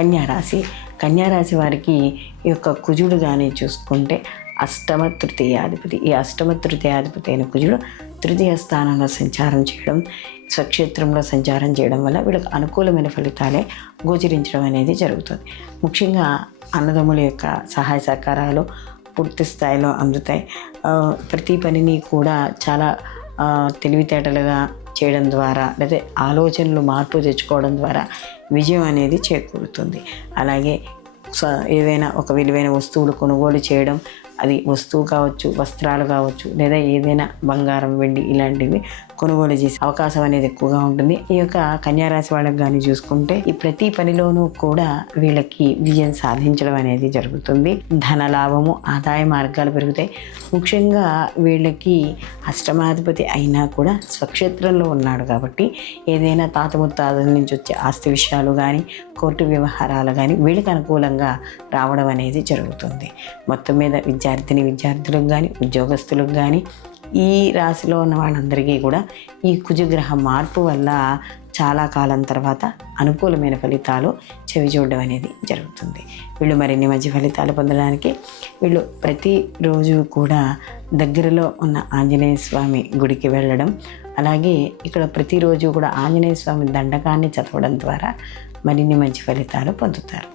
కన్యారాశి కన్యారాశి వారికి ఈ యొక్క కుజుడు కానీ చూసుకుంటే అష్టమ తృతీయాధిపతి. ఈ అష్టమ తృతీయాధిపతి అయిన కుజుడు తృతీయ స్థానంలో సంచారం చేయడం, స్వక్షేత్రంలో సంచారం చేయడం వల్ల వీళ్ళకి అనుకూలమైన ఫలితాలే గోచరించడం అనేది జరుగుతుంది. ముఖ్యంగా అన్నదమ్ముల యొక్క సహాయ సహకారాలు పూర్తి స్థాయిలో అందుతాయి. ప్రతి పనిని కూడా చాలా తెలివితేటలుగా చేయడం ద్వారా లేదా ఆలోచనలు మార్పు తెచ్చుకోవడం ద్వారా విజయం అనేది చేకూరుతుంది. అలాగే ఏదైనా ఒక విలువైన వస్తువులు కొనుగోలు చేయడం, అది వస్తువు కావచ్చు, వస్త్రాలు కావచ్చు, లేదా ఏదైనా బంగారం, వెండి ఇలాంటివి కొనుగోలు చేసే అవకాశం అనేది ఎక్కువగా ఉంటుంది. ఈ యొక్క కన్యారాశి వాళ్ళకి కానీ చూసుకుంటే ఈ ప్రతి పనిలోనూ కూడా వీళ్ళకి విజయం సాధించడం అనేది జరుగుతుంది. ధన లాభము, ఆదాయ మార్గాలు పెరుగుతాయి. ముఖ్యంగా వీళ్ళకి అష్టమాధిపతి అయినా కూడా స్వక్షేత్రంలో ఉన్నాడు కాబట్టి ఏదైనా తాత ముత్తాతల నుంచి వచ్చే ఆస్తి విషయాలు కానీ, కోర్టు వ్యవహారాలు కానీ వీళ్ళకి అనుకూలంగా రావడం అనేది జరుగుతుంది. మొత్తం మీద విద్యార్థులకు కానీ, ఉద్యోగస్తులకు కానీ, ఈ రాశిలో ఉన్న వాళ్ళందరికీ కూడా ఈ కుజగ్రహ మార్పు వల్ల చాలా కాలం తర్వాత అనుకూలమైన ఫలితాలు చెవిచూడడం అనేది జరుగుతుంది. వీళ్ళు మరిన్ని మంచి ఫలితాలు పొందడానికి వీళ్ళు ప్రతిరోజు కూడా దగ్గరలో ఉన్న ఆంజనేయ స్వామి గుడికి వెళ్ళడం, అలాగే ఇక్కడ ప్రతిరోజు కూడా ఆంజనేయ స్వామి దండకాన్ని చదవడం ద్వారా మరిన్ని మంచి ఫలితాలు పొందుతారు.